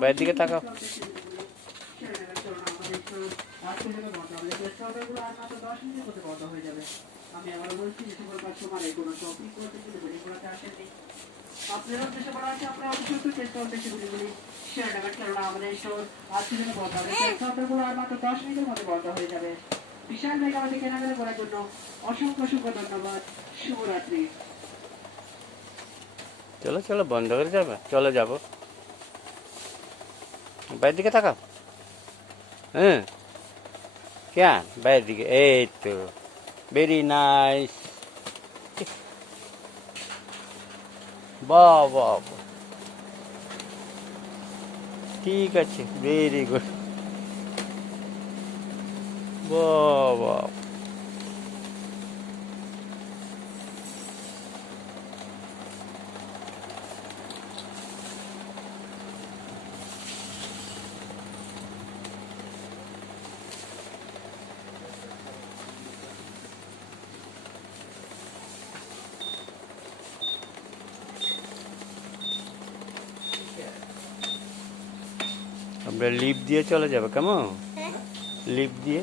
বাইরের দিকে তাকাও। আমি আবার বলছি যে সকল কাস্টমারের কোনো শপিং করতে কিন্তু বেরিয়ে পড়াতে আসেননি। আপনারা উদ্দেশ্যে বলা আছে আপনারা অবশ্যই চেষ্টা করতে সেগুলি শেয়ার রাখার, কেননা আমাদের স্টোর আজকে জন্য বন্ধ হবে। কাউন্টারগুলো আর মাত্র 10 মিনিটের মধ্যে বন্ধ হয়ে যাবে। বিশাল মেঘ আমাদের কেনাকাটা করার জন্য অসংখ্য অসংখ্য ধন্যবাদ। শুভরাত্রি। চলো চলো, বন্ধ করে যাবে, চলো যাবো। বাইরের দিকে তাকাও। হ্যাঁ, কেন বাইরের দিকে? এই তো, ভেরি নাইস। বাহ বাহ বাহ, ঠিক আছে, ভেরি গুড। বাহ বাহ, আমরা লিফট দিয়ে চলে যাবো, কেমন? লিফট দিয়ে